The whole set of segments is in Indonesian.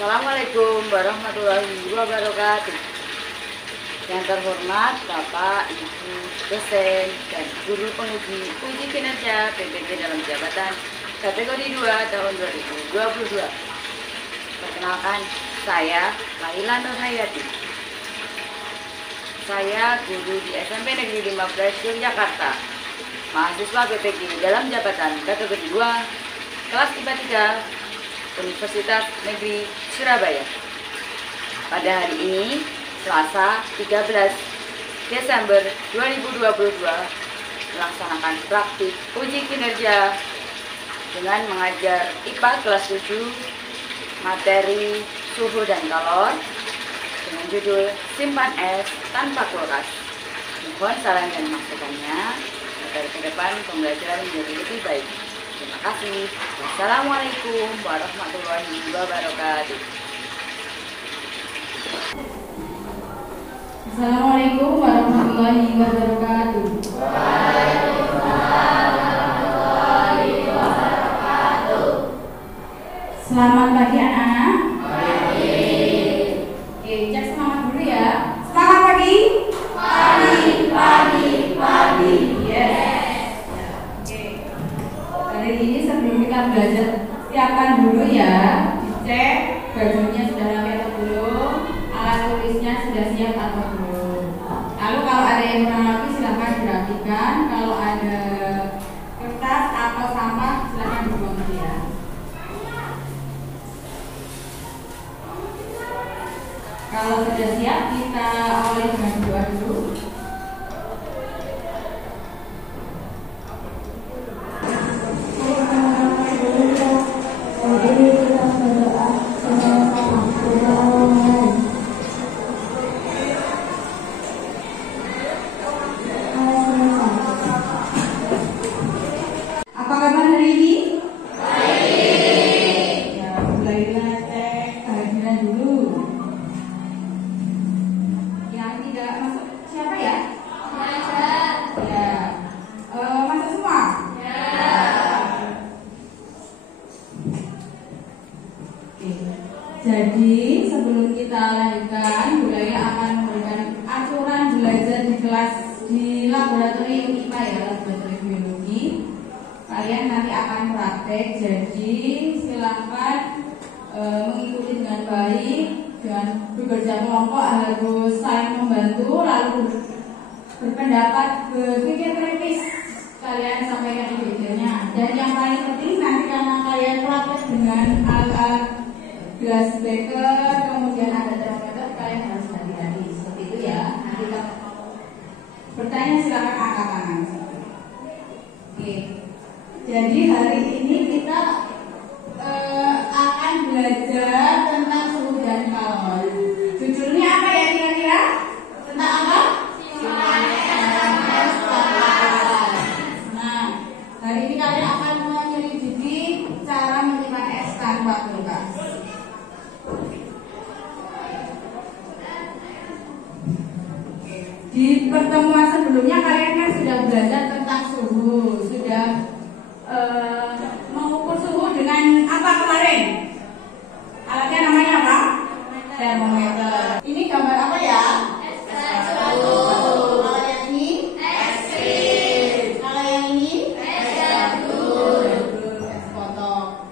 Assalamualaikum warahmatullahi wabarakatuh. Yang terhormat Bapak, Ibu, dosen, dan guru penguji uji kinerja PPG dalam jabatan kategori 2 tahun 2022. Perkenalkan, saya Laila Nurhayati. Saya guru di SMP Negeri 15 Yogyakarta, mahasiswa PPG dalam jabatan kategori 2, kelas IPA 3, Universitas Negeri Surabaya. Pada hari ini, Selasa 13 Desember 2022, melaksanakan praktik uji kinerja dengan mengajar IPA kelas 7, materi suhu dan kalor, dengan judul Simpan Es Tanpa Kulkas. Mohon saran dan masukannya agar ke depan pembelajaran menjadi lebih baik. Terima kasih. Wassalamualaikum warahmatullahi wabarakatuh. Assalamualaikum warahmatullahi wabarakatuh. Selamat pagi anak-anak. Oke, cek semangat dulu ya. Semangat pagi. Pagi. Yes. Oke. Hari ini sebelum kita belajar, siapkan dulu ya. Dicek bajunya sudah rapi atau belum, alat tulisnya sudah siap atau belum. Lalu kalau ada yang kurang rapi silahkan dirapikan. Kalau ada kertas atau sampah silahkan dibuang ya. Kalau sudah siap, kita awali dengan doa dulu. Apa kabar hari ini? Baik. Ya, mulailah cek kehadiran dulu. Yang tidak masuk siapa ya? Ya. Masuk semua? Ya. Oke. Jadi sebelum kita lanjutkan, Budaya akan memberikan aturan belajar di kelas di laboratorium IPA ya, laboratorium biologi. Kalian nanti akan praktek, jadi silakan mengikuti dengan baik. Dengan bekerja kelompok harus saling membantu, lalu berpendapat, berpikir kritis, kalian sampaikan idenya. Dan yang paling penting nanti karena kalian praktek dengan alat-alat gelas beker, kemudian ada termometer, kalian harus hati-hati seperti itu ya. Nanti bertanya silakan angkat tangan. Oke. Jadi hari ini kita akan belajar tentang suhu dan kalor. Judulnya apa ya kira-kira? Tentang apa? Nah, hari ini kalian akan menyelidiki cara menyimpan es tanpa kulkas. Di pertemuan sebelumnya kalian kan sudah belajar tentang suhu, sudah mengukur suhu dengan apa kemarin? Alatnya namanya apa? Termometer. Ini gambar apa ya? Es batu. Kalau yang ini? Es krim. Kalau yang ini? Es jadul. Es kotok.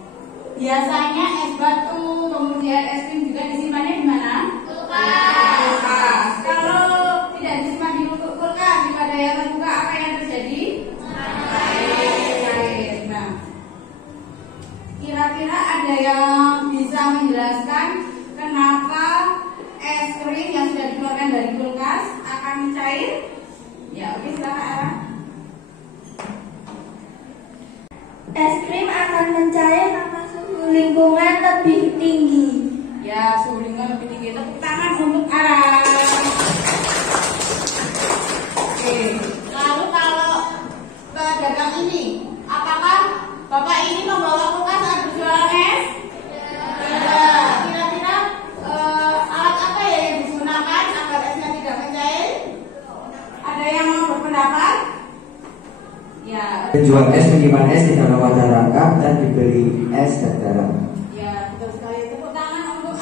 Biasanya es batu, kemudian es krim juga disimpannya di mana? Kulkas. Kalau tidak disimpan di kulkas, di pada yang terbuka apa yang terjadi? Kira-kira ada yang bisa menjelaskan kenapa es krim yang sudah dikeluarkan dari kulkas akan cair? Ya, oke, silakan Ara. Es krim akan mencair karena suhu lingkungan lebih tinggi. Ya, suhu lingkungan lebih tinggi. Tepuk tangan untuk Ara. Oke. Lalu kalau pedagang ini, apakah Bapak ini membawa kulkas saat berjualan es? Ya. Kira-kira alat apa ya yang digunakan agar esnya tidak mencair? Ada yang mau berpendapat? Ya. Penjual es menyimpan es di dalam wadah rangkap dan diberi es dan garam. Ya, betul sekali. Tepuk tangan untuk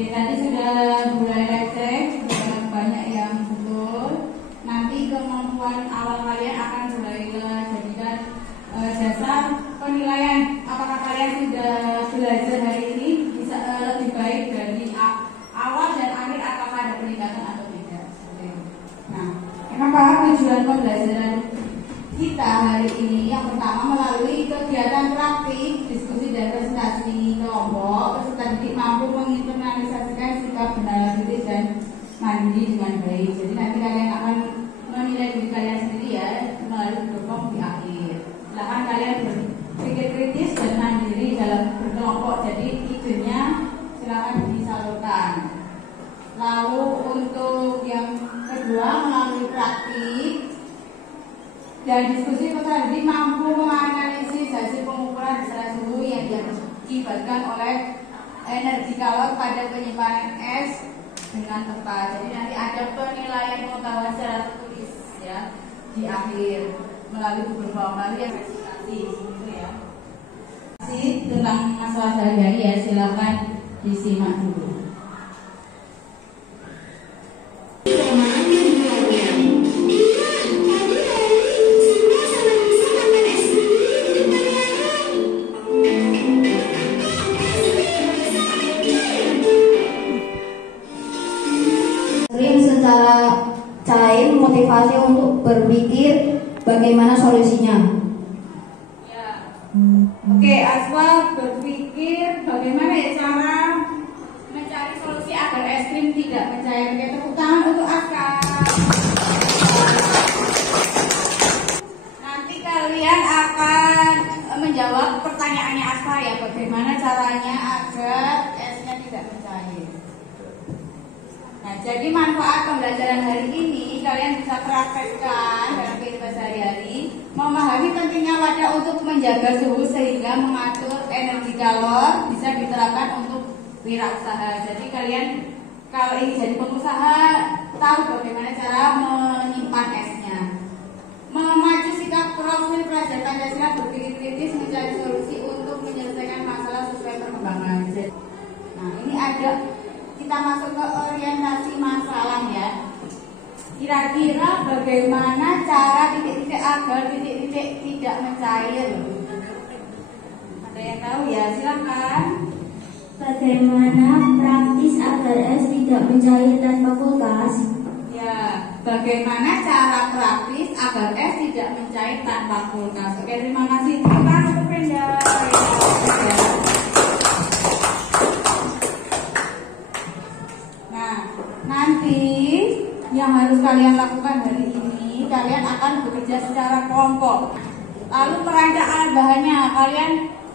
Oke, tadi sudah gula elektrik, sudah banyak yang betul. Nanti kemampuan awal kalian akan mulai jadikan dasar penilaian apakah kalian sudah belajar hari ini bisa lebih baik dari awal dan akhir, apakah ada peningkatan atau tidak. Nah, kenapa tujuan pembelajaran kita hari ini yang pertama melalui kegiatan praktik, diskusi dan presentasi kelompok, peserta didik mampu menginternalisasikan sikap bernalar dan mandiri dengan baik. Jadi nanti kalian akan menilai diri kalian sendiri ya melalui kelompok di akhir. Silakan kalian berpikir kritis dan mandiri dalam berkelompok. Jadi idenya silakan disalurkan. Lalu untuk yang kedua melalui praktik dan diskusi peserta didik mampu menganalisis hasil pengukuran besaran suhu yang diakibatkan oleh energi kalor pada penyimpanan es dengan tepat. Jadi nanti ada penilaian pengetahuan secara tertulis ya di akhir melalui yang presentasi gitu ya. Tentang masalah sehari-hari ya, silakan disimak dulu. Secara cair motivasi untuk berpikir bagaimana solusinya. Ya. Oke, Aswa berpikir bagaimana ya cara mencari solusi agar es krim tidak mencair. Oke, tepuk tangan untuk Aska. Nanti kalian akan menjawab pertanyaannya Aswa ya, bagaimana caranya agar esnya tidak mencair. Nah, jadi manfaat pembelajaran hari ini kalian bisa praktekkan dalam kehidupan sehari-hari, memahami pentingnya wadah untuk menjaga suhu sehingga mengatur energi kalor bisa diterapkan untuk wirausaha. Jadi kalian kalau ingin jadi pengusaha tahu bagaimana cara menyimpan esnya. Memacu sikap profil pelajar Pancasila, berpikir kritis, mencari solusi untuk menyelesaikan masalah sesuai perkembangan. Nah, ini ada. Kita masuk ke orientasi masalah ya. Kira-kira bagaimana cara titik-titik agar titik-titik tidak mencair? Ada yang tahu ya? Silakan. Bagaimana praktis agar es tidak mencair tanpa kulkas? Ya, bagaimana cara praktis agar es tidak mencair tanpa kulkas? Oke, terima kasih. Terima kasih Brenda. Ya. Nanti yang harus kalian lakukan hari ini, kalian akan bekerja secara kelompok. Lalu merancang alat bahannya. Kalian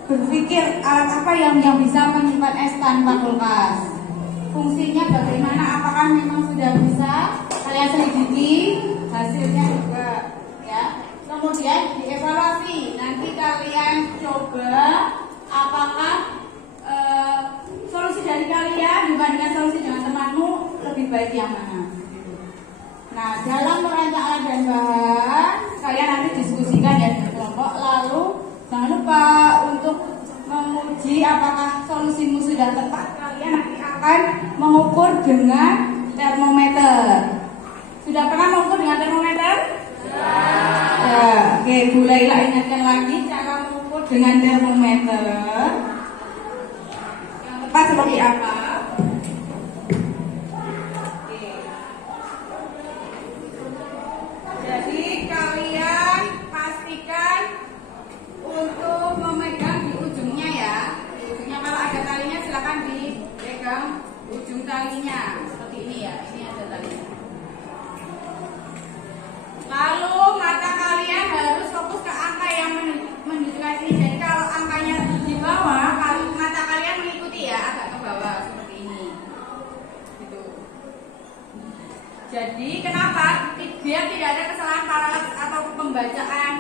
berpikir alat apa yang bisa menyimpan es tanpa kulkas. Fungsinya bagaimana? Apakah memang sudah bisa? Kalian selidiki hasilnya juga, ya. Kemudian dievaluasi. Nanti kalian coba apakah solusi dari kalian dibandingkan solusi dengan temanmu lebih baik yang mana. Nah, dalam merancang alat dan bahan kalian nanti diskusikan ya di kelompok. Lalu jangan lupa untuk menguji apakah solusimu sudah tepat. Kalian nanti akan mengukur dengan termometer. Sudah pernah mengukur dengan termometer? Ya. Oke, mulailah ingatkan lagi cara mengukur dengan termometer. Seperti apa? Oke. Jadi kalian pastikan untuk memegang di ujungnya ya. Di ujungnya kalau ada talinya silakan dipegang ujung talinya seperti ini ya. Ini ada talinya. Lalu mata kalian harus fokus ke angka yang menunjukkan ini. Jadi kalau angkanya di bawah, mata kalian mengikuti ya, agak ke bawah seperti ini. Gitu. Jadi kenapa? Biar tidak ada kesalahan paralel atau pembacaan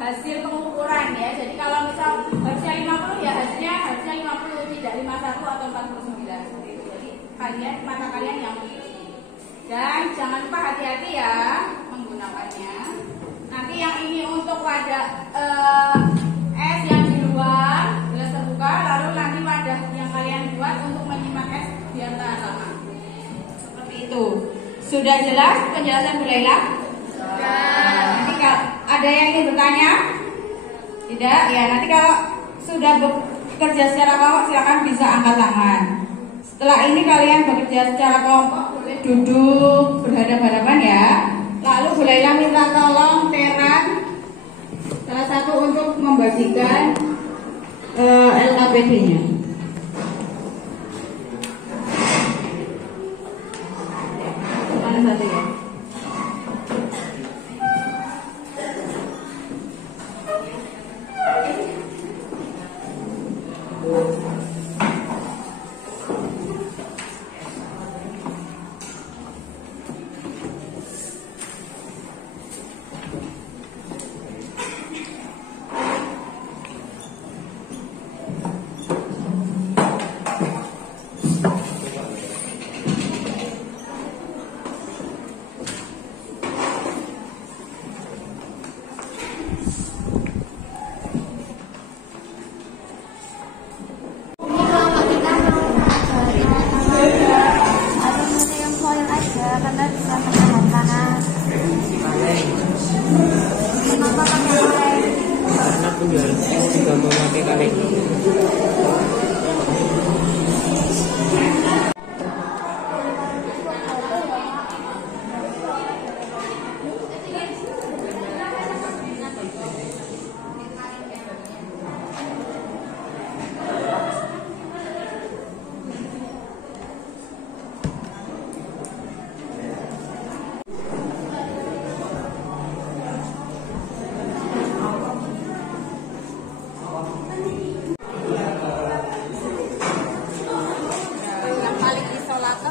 hasil pengukuran ya. Jadi kalau misal harusnya 50 ya hasilnya harusnya 50, tidak 51 atau 49 seperti itu. Jadi mata kalian yang mengikuti. Dan jangan lupa hati-hati ya menggunakannya. Nanti yang ini untuk wadah es yang di luar, gelas terbuka, lalu nanti wadah yang kalian buat untuk menyimpan es di atas. Sudah jelas penjelasan Bu Laila? Nanti kalau ada yang ingin bertanya? Tidak? Ya, nanti kalau sudah bekerja secara kelompok silakan bisa angkat tangan. Setelah ini kalian bekerja secara kelompok boleh duduk berhadapan-hadapan ya. Lalu Bu Laila minta tolong Teran salah satu untuk membagikan LKPD-nya. Mana satu ya? Karena bisa menahan panas. Kenapa pakai kaleng? Karena penjual es juga memakai kaleng.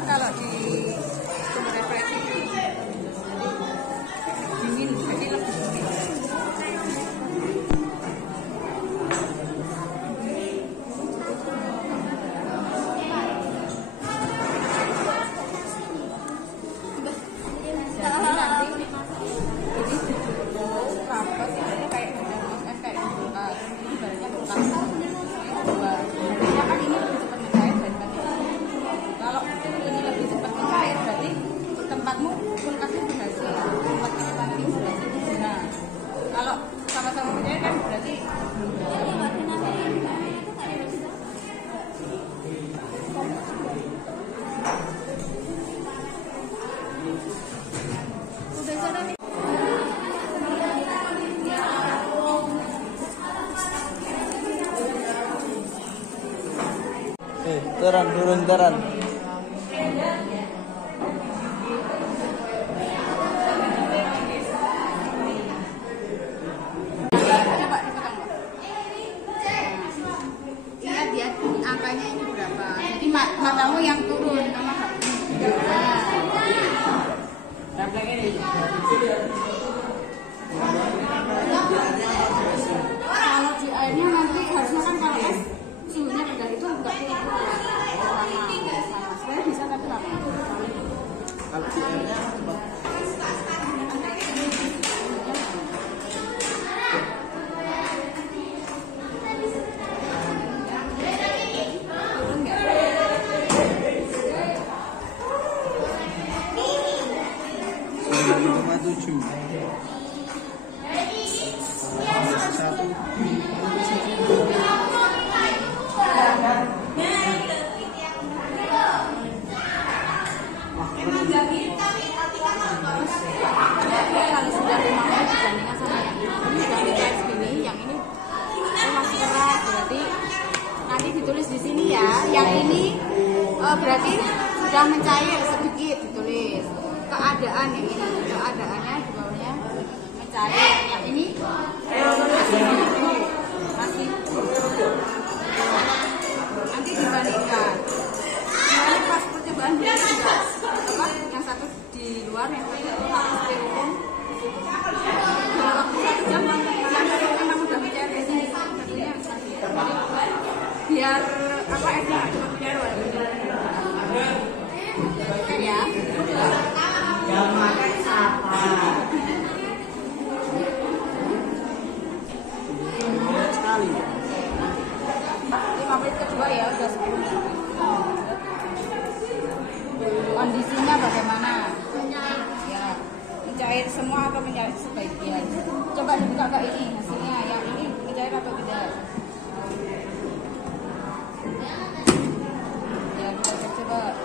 Kalau di sumber refleksi dingin, jadi lebih dingin. Jadi nanti ini rapet itu kayak es kayak kulkas, ini ibaratnya kulkas dua. Artinya kan ini lebih cepat mencair daripada kalau ini lebih cepat mencair berarti tempatmu kulkasnya berhasil, tempat kita ini berhasil. Nah, kalau sama-sama mencair kan berarti Turun teran. coba dipotong Mbak. Lihat ya angkanya ini berapa. Jadi matamu yang turun sama kalau di airnya nanti harusnya kan kalau es suhunya rendah itu enggak sama. Sebenarnya bisa tapi lama. Kalau di airnya Turun nggak? 9,7. Kalau sudah 5 menit dibandingkan sama yang ini sudah mencair segini, yang ini masih keras, berarti nanti ditulis di sini ya. Yang ini berarti sudah mencair sedikit, ditulis keadaan yang ini, keadaannya di bawahnya mencair. Yang ini masih nanti dibandingkan. Ini pas percobaan dia juga apa? Yang satu di luar, yang satu di umum. Dalam waktu 1 jam yang satu memang udah mencair di sini. Artinya biar apa esnya nggak cuma mencair oke ya. Yang makan siapa? Sekali. 5 menit kedua ya udah 10 menit. Kondisinya bagaimana? ya sebagian. Coba dibuka Kak ini hasilnya, yang ini mencair atau tidak? Ya kita cek coba.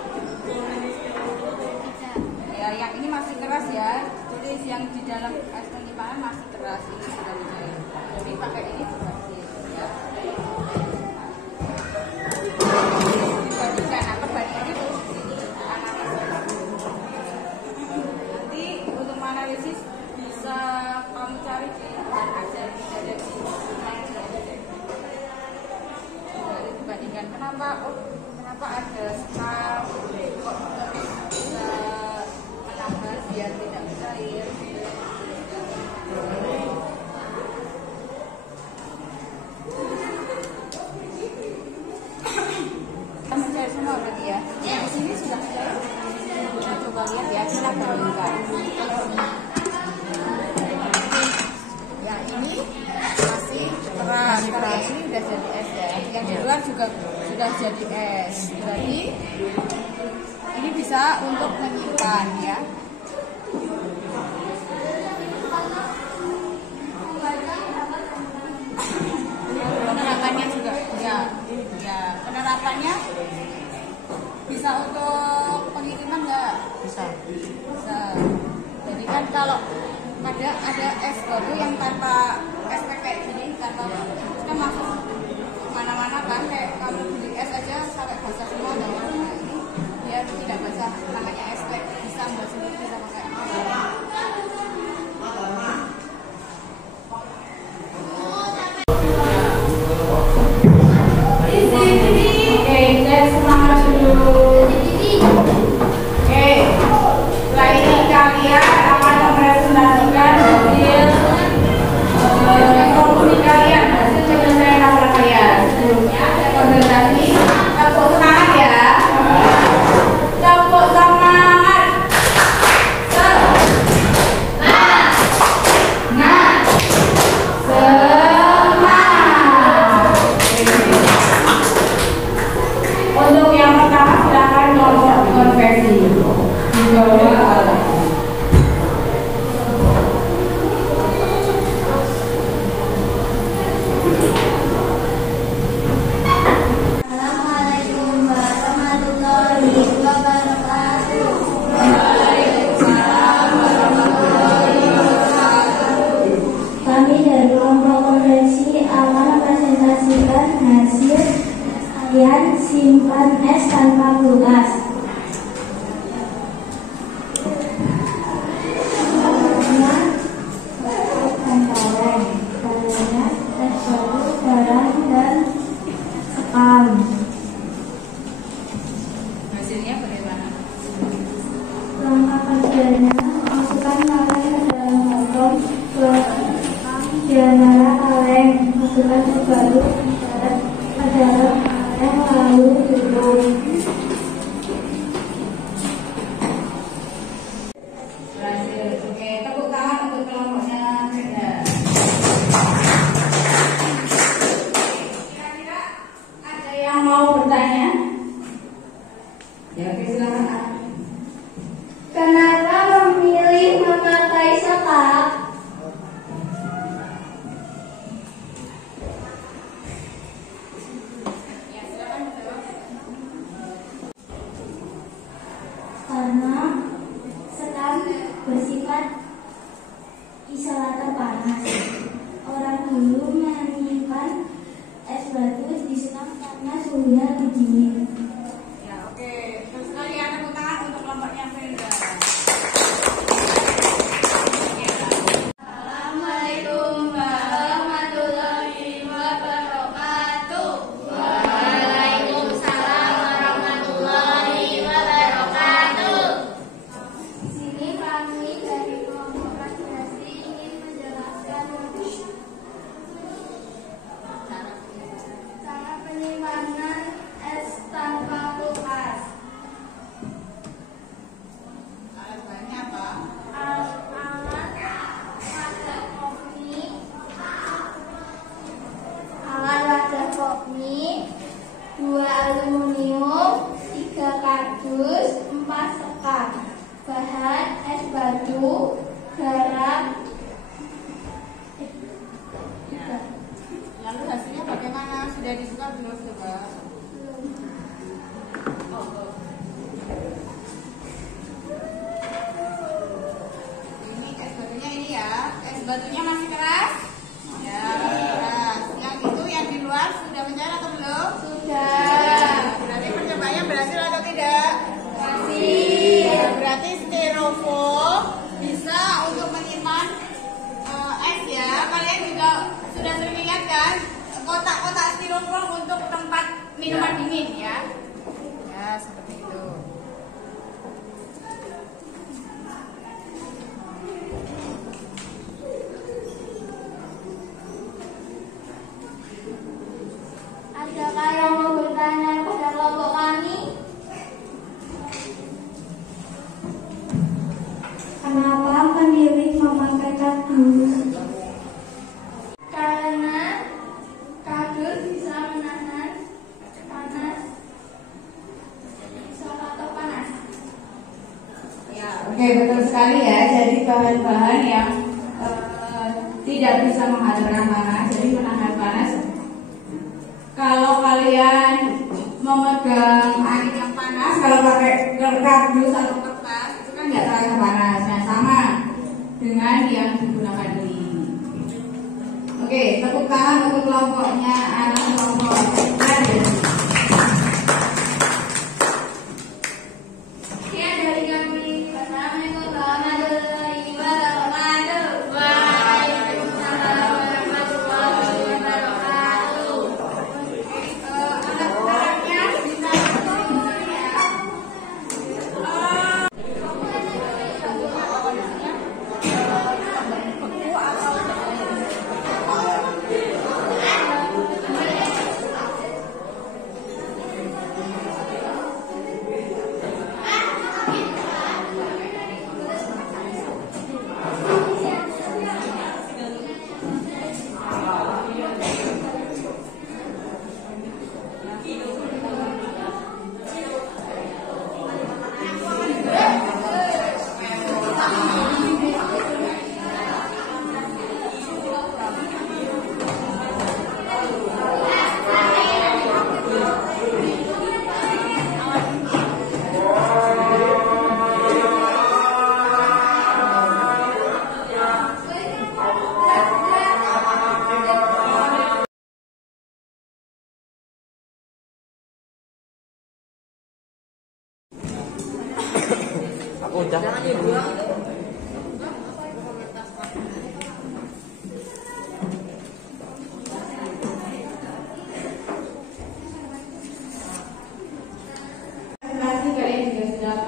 Ya yang ini masih keras ya. Jadi yang di dalam es penyimpanan masih keras, ini sudah mencair. Jadi pakai ini berhasil ya. Dibandingkan apa bandingnya tuh? Nanti untuk analisis bisa kamu cari di dan ajar ada di jadi dibandingkan kenapa ada skal kok bisa menambah biar tidak cair. Mencair semua berarti ya. Yang di sini sudah mencair. Kita coba lihat ya, kita bandingkan. Yang ini masih keras, ini sudah jadi es ya. Yang di luar juga sudah jadi es. Berarti ini bisa untuk menyimpan ya. Penerapannya juga ya penerapannya bisa untuk pengiriman nggak? Bisa. Jadi kan kalau ada es batu yang tanpa es kayak gini, tanpa kan masuk mana-mana kan, kayak kalau beli es aja sampai basah semua bawah. Nah ini biar tidak basah, namanya es pack, bisa buat sendiri, bisa pakai. Simpan es tanpa kulkas. Hasilnya bagaimana? Langkah kerjanya, masukkan kaleng ke dalam kantong, di antara kaleng, masukkan es batu ke dalam kaleng, lalu tutup. Berhasil. Oke, tepuk tangan untuk kelompoknya Brenda. Kira-kira ada yang mau bertanya? Ya, oke, silakan. Kenapa memilih memakai sekap? Ya, silakan menjawab. Karena sekap bersifat isolator panas. Orang dulu menyimpan es batu di sekap karena suhunya lebih dingin. Ya, oke. Terus kalian tepuk tangan untuk kelompoknya Brenda. Assalamualaikum warahmatullahi wabarakatuh. Waalaikumsalam warahmatullahi wabarakatuh. Sini kami dari tidak? Masih. Berarti styrofoam bisa untuk menyimpan es ya. Kalian juga sudah sering lihat kan kotak-kotak styrofoam untuk tempat minuman dingin ya. Ya, seperti itu. Adakah yang mau bertanya pada kelompok kami? Kenapa pendiri memakai kardus? Karena kardus bisa menahan panas, bisa atau panas. Ya, oke, betul sekali ya. Jadi bahan-bahan yang tidak bisa menghasilkan panas, jadi menahan panas. Kalau kalian memegang air yang panas, kalau pakai kardus atau kertas itu kan nggak terasa panas. Nah, sama dengan yang digunakan ini. Oke, tepuk tangan untuk kelompoknya anak kelompok kardus. Sekian dari kami. Wassalamualaikum warahmatullahi wabarakatuh. Waalaikumsalam warahmatullahi wabarakatuh. Anak-anaknya bisa berkumpul ya. Aku udah. Presentasi kalian juga sudah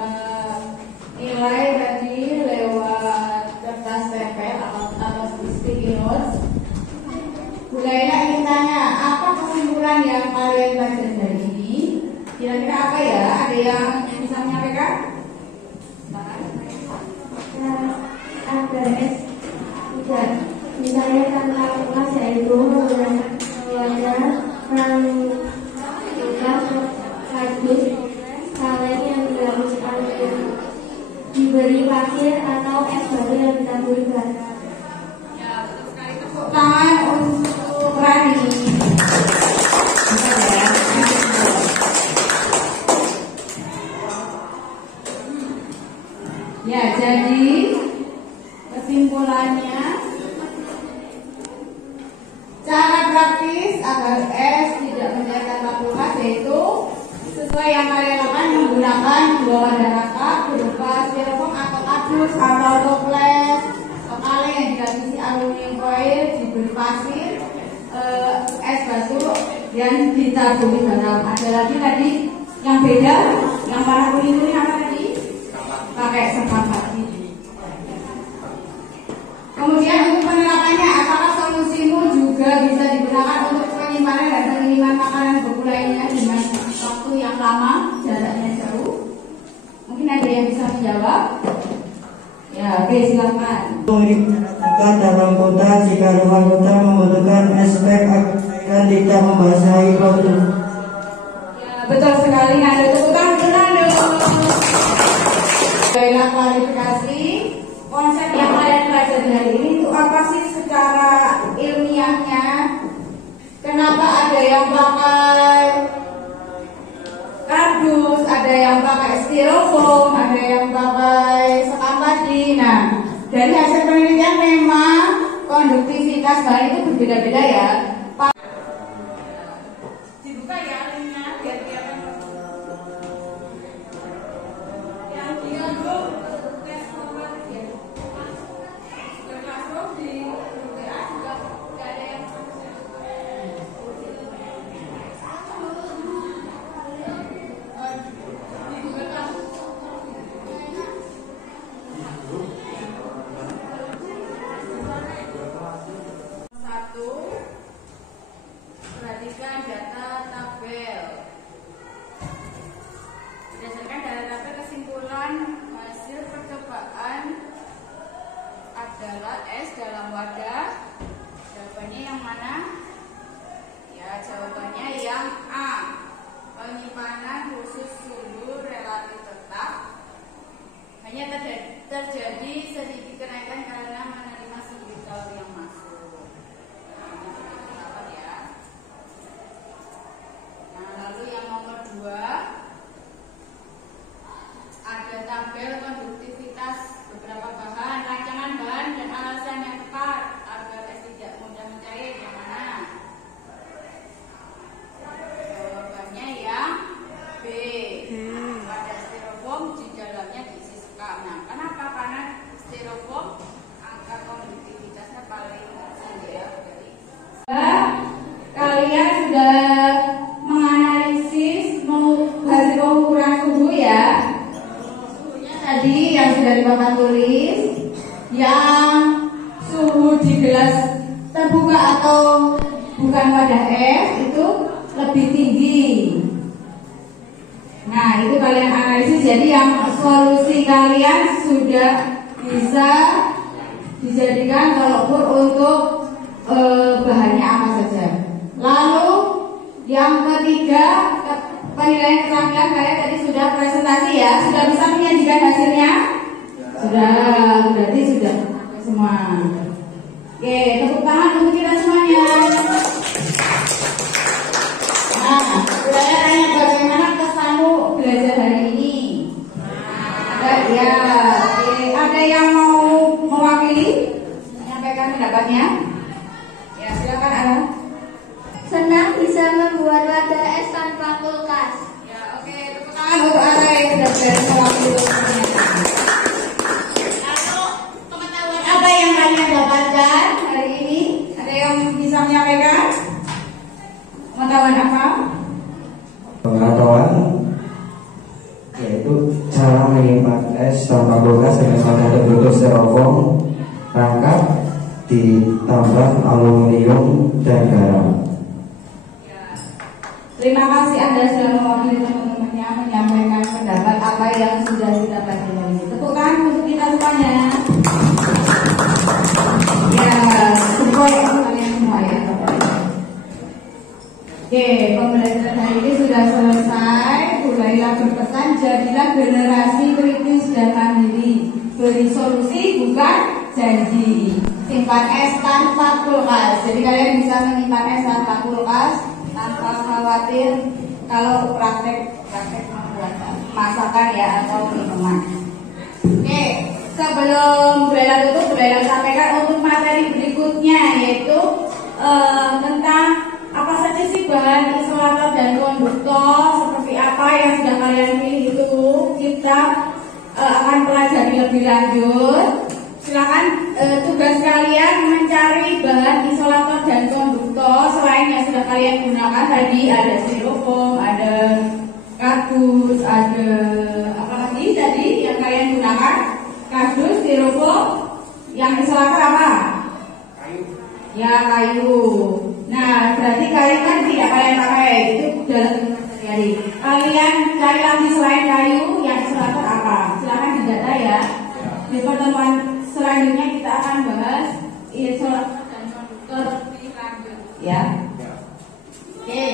menilai tadi lewat kertas tempel atau sticky notes. Budaya ingin tanya, apa kesimpulan yang kalian pelajari dari ini? Kira-kira apa ya? Ada yang bisa menyampaikan? ABS tidak misalnya tentang kelas yaitu menggunakan kardus kaleng yang dilakukan diberi pasir atau es batu yang ditaburi garam. Tepuk tangan untuk Rani. Ya, jadi kesimpulannya cara praktis agar es tidak mencairkan lakukan yaitu sesuai yang kalian lakukan menggunakan dua wadah rangkap berupa styrofoam atau kardus atau toples atau kaleng yang dilapisi aluminium foil diberi pasir, es batu dan ditaburi garam. Ada lagi tadi yang beda, yang warna kuning ini apa tadi? Pakai sepakat. Kemudian untuk penerapannya, apakah solusimu juga bisa digunakan untuk penyimpanan dan pengiriman makanan beku lainnya dengan waktu yang lama, jaraknya jauh? Mungkin ada yang bisa menjawab? Ya, oke, silakan. Mengirimkan dalam kota jika luar kota membutuhkan aspek akan tidak membasahi produk. Ya, betul sekali. Ada tepukan Fernando. Baiklah, klarifikasi konsep yang kalian pelajari hari ini itu apa sih secara ilmiahnya? Kenapa ada yang pakai kardus, ada yang pakai styrofoam, ada yang pakai sekam tadi? Nah, dari hasil penelitian memang konduktivitas bahan itu berbeda-beda ya. Dibuka ya linknya biar kelihatan. Perhatikan data tabel. Berdasarkan data tabel, kesimpulan hasil percobaan adalah S dalam wadah. Jawabannya yang mana? Ya, jawabannya yang A. Penyimpanan khusus suhu relatif tetap hanya terjadi sedikit kenaikan karena menerima sedikit kalori yang masuk. Lalu yang nomor 2, ada tabel konduktivitas beberapa bahan, rancangan bahan dan alasan yang tepat agar es tidak mudah mencair. Yang mana? Jawabannya yang B. Pada styrofoam di dalamnya diisi sekam. Nah, kenapa? Karena styrofoam angka konduktivitasnya paling tinggi ya. Kalian sudah menganalisis hasil pengukuran suhu ya. Tadi yang sudah Bapak tulis, yang suhu di gelas terbuka atau bukan wadah es itu lebih tinggi. Nah, itu kalian analisis. Jadi yang solusi kalian sudah bisa dijadikan tolok ukur untuk bahannya apa saja. Lalu yang ketiga, penilaian keterampilan kalian tadi sudah presentasi ya. Sudah bisa menyajikan hasilnya? Sudah, berarti sudah semua. Oke, tepuk tangan untuk kita semuanya. Nah, saya tanya bagaimana kesanmu belajar hari ini? Ada ya. Oke, ada yang mau mewakili menyampaikan pendapatnya? Ya, silakan Ana. Senang bisa membuat wadah es tanpa kulkas. Ya, oke, tepuk tangan untuk Ana yang sudah berhasil mewakili. Lalu pengetahuan Apa yang kalian dapatkan hari ini? Ada yang bisa menyampaikan? Pengetahuan apa? Pengetahuan yaitu cara menyimpan es tanpa kulkas dengan salah bentuk styrofoam, rangkap, ditambah aluminium dan garam. Terima kasih Anda sudah mewakili teman-temannya menyampaikan pendapat apa yang sudah kita pelajari hari ini. Tepuk tangan untuk kita semuanya. Ya, semua kalian semua ya. Oke, pembelajaran hari ini sudah selesai. Mulailah berpesan, jadilah generasi kritis dan mandiri. Beri solusi bukan janji. Simpan es tanpa kulkas. Jadi kalian bisa menyimpan es tanpa kulkas, tanpa khawatir kalau praktek membuat masakan ya atau minuman. Oke, sebelum Bu Lela tutup, Bu Lela sampaikan untuk materi berikutnya yaitu tentang apa saja sih bahan isolator dan konduktor, seperti apa yang sudah kalian pilih itu kita akan pelajari lebih lanjut. Silakan tugas kalian mencari bahan isolator dan konduktor selain yang sudah kalian gunakan tadi, ada styrofoam, ada kardus, ada apa lagi tadi yang kalian gunakan? Kardus, styrofoam, yang isolator apa? Kayu. Ya, kayu. Nah, berarti kayu kan tidak kalian pakai, itu dalam sehari. Kalian cari lagi selain kayu yang isolator apa? Silakan didata ya. Di pertemuan selanjutnya kita akan bahas isolator dan konduktor lebih lanjut ya. Oke.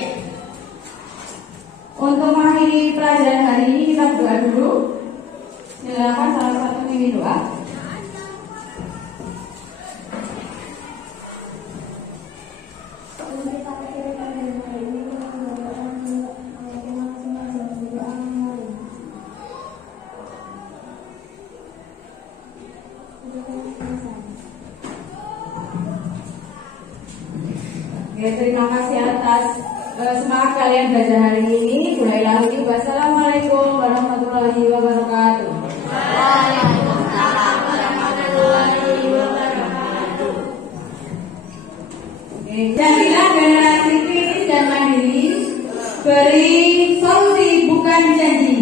Untuk mengakhiri pelajaran hari ini kita berdoa dulu. Silakan salah satu pimpin doa. Oke, terima kasih atas semangat kalian belajar hari ini. Wassalamualaikum warahmatullahi wabarakatuh. dan mandiri, beri solusi bukan janji.